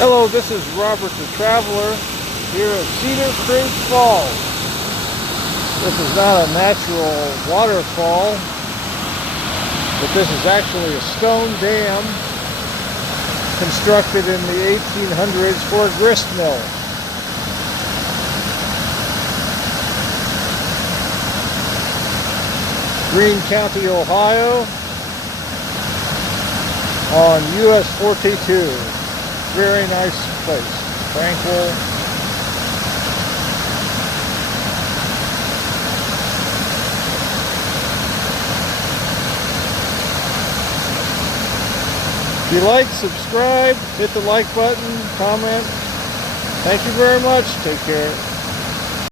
Hello, this is Robert the Traveler here at Cedar Cliff Falls. This is not a natural waterfall, but this is actually a stone dam constructed in the 1800s for a grist mill. Greene County, Ohio, on US 42. Very nice place, tranquil. If you like, subscribe, hit the like button, comment. Thank you very much. Take care.